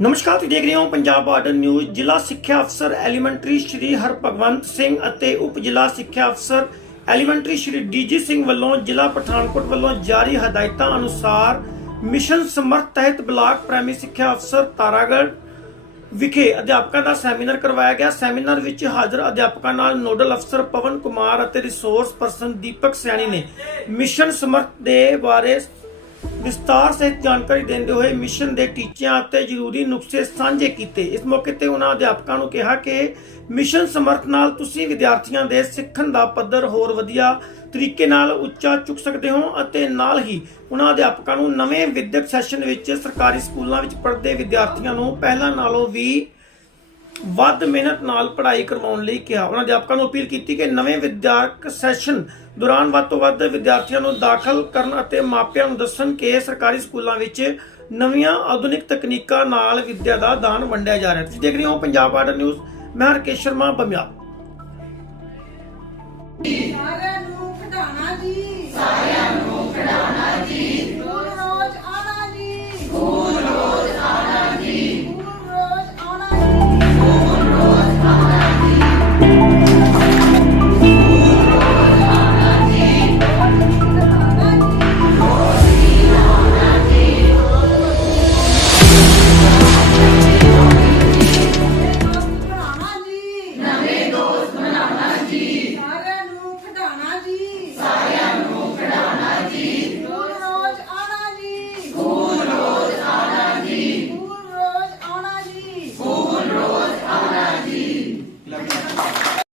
ਨਮਸਕਾਰ, ਤੁਸੀਂ ਦੇਖ ਰਹੇ ਹੋ ਪੰਜਾਬ ਬਾਰਡਰ ਨਿਊਜ਼ ਜ਼ਿਲ੍ਹਾ ਸਿੱਖਿਆ ਅਫਸਰ ਐਲੀਮੈਂਟਰੀ ਸ਼੍ਰੀ ਹਰਭਗਵੰਤ ਸਿੰਘ ਅਤੇ ਉਪ ਜ਼ਿਲ੍ਹਾ ਸਿੱਖਿਆ ਅਫਸਰ ਐਲੀਮੈਂਟਰੀ ਸ਼੍ਰੀ ਡੀਜੀ ਸਿੰਘ ਵੱਲੋਂ ਜ਼ਿਲ੍ਹਾ ਪਠਾਨਕੋਟ ਵੱਲੋਂ ਜਾਰੀ ਹਦਾਇਤਾਂ ਅਨੁਸਾਰ ਮਿਸ਼ਨ ਸਮਰਥ ਤਹਿਤ ਬਲਾਕ ਪ੍ਰਾਇਮਰੀ ਸਿੱਖਿਆ ਅਫਸਰ ਤਾਰਾਗੜ੍ਹ ਵਿਖੇ ਅਧਿਆਪਕਾਂ ਦਾ ਸੈਮੀਨਾਰ ਕਰਵਾਇਆ ਗਿਆ। ਸੈਮੀਨਾਰ ਵਿੱਚ ਹਾਜ਼ਰ ਅਧਿਆਪਕਾਂ ਨਾਲ ਨੋਡਲ ਅਫਸਰ ਪਵਨ ਕੁਮਾਰ ਅਤੇ ਰਿਸੋਰਸ ਪਰਸਨ ਦੀਪਕ ਸਿਆਣੀ ਨੇ ਮਿਸ਼ਨ ਸਮਰਥ ਦੇ ਬਾਰੇ ਵਿਸਤਾਰ ਸਹਿਤ ਜਾਣਕਾਰੀ ਦਿੰਦੇ ਹੋਏ ਮਿਸ਼ਨ ਦੇ ਟੀਚਿਆਂ ਅਤੇ ਜ਼ਰੂਰੀ ਨੁਕਸੇ ਸਾਂਝੇ ਕੀਤੇ। ਇਸ ਮੌਕੇ ਤੇ ਉਹਨਾਂ ਅਧਿਆਪਕਾਂ ਨੂੰ ਕਿਹਾ ਕਿ ਮਿਸ਼ਨ ਸਮਰਥ ਨਾਲ ਤੁਸੀਂ ਵਿਦਿਆਰਥੀਆਂ ਦੇ ਸਿੱਖਣ ਦਾ ਪੱਧਰ ਹੋਰ ਵਧੀਆ ਤਰੀਕੇ ਨਾਲ ਉੱਚਾ ਚੁੱਕ ਸਕਦੇ ਹੋ ਅਤੇ ਨਾਲ ਹੀ ਉਹਨਾਂ ਅਧਿਆਪਕਾਂ ਨੂੰ ਨਵੇਂ ਵਿਦਿਅਕ ਸੈਸ਼ਨ ਵਿੱਚ ਸਰਕਾਰੀ ਸਕੂਲਾਂ ਵਿੱਚ ਪੜ੍ਹਦੇ ਵਿਦਿਆਰਥੀਆਂ ਨੂੰ ਪਹਿਲਾਂ ਨਾਲੋਂ ਵੀ ਵੱਧ ਮਿਹਨਤ ਨਾਲ ਪੜ੍ਹਾਈ ਕਰਵਾਉਣ ਲਈ ਕਿਹਾ। ਉਹਨਾਂ ਅਧਿਆਪਕਾਂ ਨੂੰ ਅਪੀਲ ਕੀਤੀ ਕਿ ਨਵੇਂ ਵਿਦਿਆਰਕ ਸੈਸ਼ਨ ਦੌਰਾਨ ਵੱਧ ਤੋਂ ਵੱਧ ਵਿਦਿਆਰਥੀਆਂ ਨੂੰ ਦਾਖਲ ਕਰਨ ਅਤੇ ਮਾਪਿਆਂ ਨੂੰ ਦੱਸਣ ਕਿ ਸਰਕਾਰੀ ਸਕੂਲਾਂ ਵਿੱਚ ਨਵੀਆਂ ਆਧੁਨਿਕ ਤਕਨੀਕਾਂ ਨਾਲ ਵਿੱਦਿਆ ਦਾ ਦਾਨ ਵੰਡਿਆ ਜਾ ਰਿਹਾ ਹੈ। ਤੁਸੀਂ ਦੇਖ ਰਹੇ ਹੋ ਪੰਜਾਬ ਬਾਰਡਰ ਨਿਊਜ਼। ਮੈਂ ਹਰਕੇਸ਼ ਸ਼ਰਮਾ ਬੰਮਿਆ ਸਾਰੇ